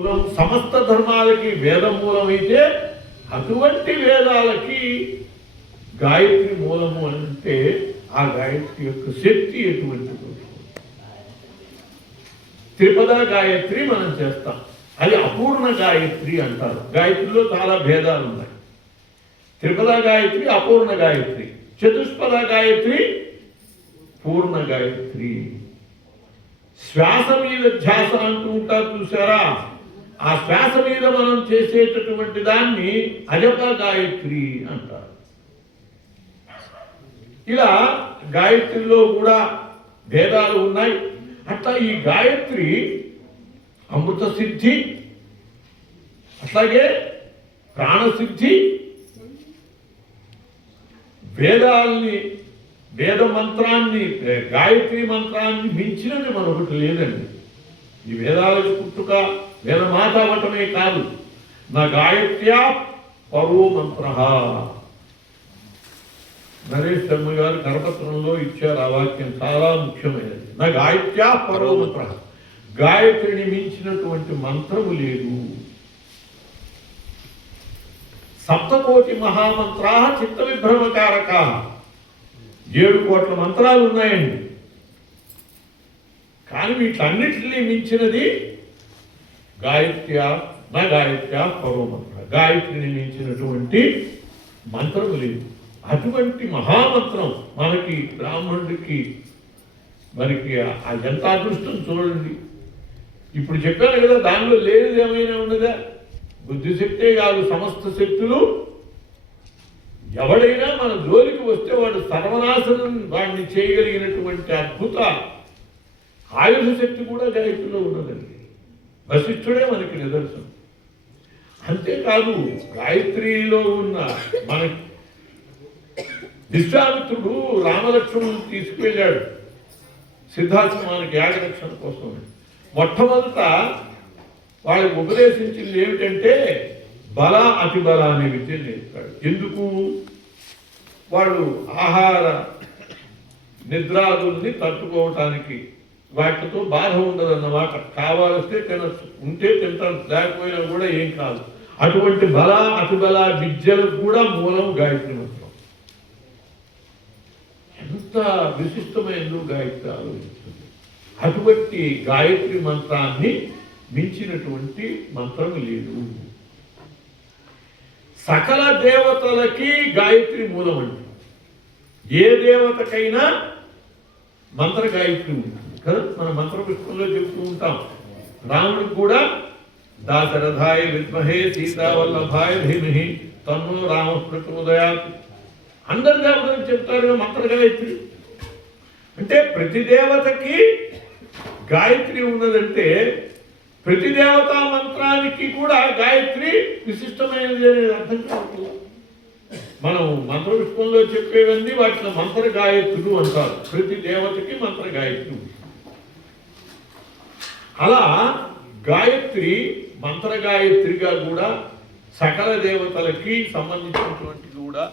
మూలం సమస్త ధర్మాలకి వేద మూలమైతే అటువంటి వేదాలకి గాయత్రి మూలము అంటే ఆ గాయత్రి యొక్క శక్తి ఎటువంటిది? త్రిపద గాయత్రి మనం చేస్తాం, అది అపూర్ణ గాయత్రి అంటారు. గాయత్రిలో చాలా భేదాలు ఉన్నాయి. త్రిపద గాయత్రి అపూర్ణ గాయత్రి, చతుష్పద గాయత్రి పూర్ణ గాయత్రి. శ్వాస మీద ధ్యాస అంటూ ఉంటారు చూసారా, ఆ శ్వాస మీద మనం చేసేటటువంటి దాన్ని అజప గాయత్రి అంటారు. ఇలా గాయత్రిలో కూడా భేదాలు ఉన్నాయి. అట్లా ఈ గాయత్రి అమృత సిద్ధి, అట్లాగే ప్రాణసిద్ధి, వేదాల్ని వేద మంత్రాన్ని గాయత్రి మంత్రాన్ని మించినది మరొకటి లేదండి. ఈ వేదాలకు పుట్టుక వేదమాత అవటమే కాదు, నా గాయత్ర్యా పరో మంత్ర. నరేష్ శర్మ గారు కరపత్రంలో ఇచ్చారు ఆ వాక్యం, చాలా ముఖ్యమైనది. నా గాయత్ర్యా పరో మంత్ర, గాయత్రిని మించినటువంటి మంత్రము లేదు. సప్తకోటి మహామంత్రా చిత్త విభ్రమకారక, 7 కోట్ల మంత్రాలు ఉన్నాయండి. కానీ వీటన్నిటిని మించినది గాయత్ర్యా నా గాయత్ర్యా పరో మంత్ర, గాయత్రిని మించినటువంటి మంత్రము లేదు. అటువంటి మహామంత్రం మనకి బ్రాహ్మణుడికి మనకి ఎంత అదృష్టం చూడండి. ఇప్పుడు చెప్పాను కదా, దానిలో లేనిది ఏమైనా ఉన్నదా? బుద్ధిశక్తే కాదు, సమస్త శక్తులు. ఎవడైనా మన జోలికి వస్తే వాడు సర్వనాశనం వాడిని చేయగలిగినటువంటి అద్భుత ఆయుధ శక్తి కూడా గాయత్రిలో ఉన్నదండి. వశిష్ఠుడే మనకి నిదర్శనం. అంతేకాదు, గాయత్రిలో ఉన్న మనకి విశ్వామిత్రుడు రామలక్ష్మణుని తీసుకువెళ్ళాడు సిద్ధాశ్రమానికి యాగరక్షణ కోసం. మొట్టమొదట వాళ్ళకి ఉపదేశించింది ఏమిటంటే బల అతి బల అనే విద్య నేర్పాడు. ఎందుకు? వాళ్ళు ఆహార నిద్రాదుల్ని తట్టుకోవటానికి, వాటితో బాధ ఉండదన్నమాట. కావాలిస్తే తినచ్చు, ఉంటే తింటారు, లేకపోయినా కూడా ఏం కాదు. అటువంటి బల అతి బల విద్యలకు కూడా మూలం గాయత్రి మంత్రం. ఎంత విశిష్టమైనదో గాయత్రి ఆలోచిస్తుంది. అటువంటి గాయత్రి మంత్రాన్ని మించినటువంటి మంత్రం లేదు. సకల దేవతలకి గాయత్రి మూలం అండి. ఏ దేవతకైనా మంత్ర గాయత్రి ఉంటుంది కదా. మన మంత్ర పుష్పంలో చెప్తూ ఉంటాం, రాముడికి కూడా దాశరథాయ విద్మహే సీతావల్లభాయ ధీమహి తన్నో రామ ప్రచోదయాత్. అందరి దేవతలకు చెప్తారు మంత్ర గాయత్రి. అంటే ప్రతి దేవతకి గాయత్రి ఉన్నదంటే ప్రతి దేవతా మంత్రానికి కూడా గాయత్రి విశిష్టమైనది అనేది అర్థం కాదు. మనం మంత్ర పుష్పంలో చెప్పేవన్నీ వాటిని మంత్ర గాయత్రులు అంటారు. ప్రతి దేవతకి మంత్ర గాయత్రి. అలా గాయత్రి మంత్ర గాయత్రిగా కూడా సకల దేవతలకి సంబంధించినటువంటి కూడా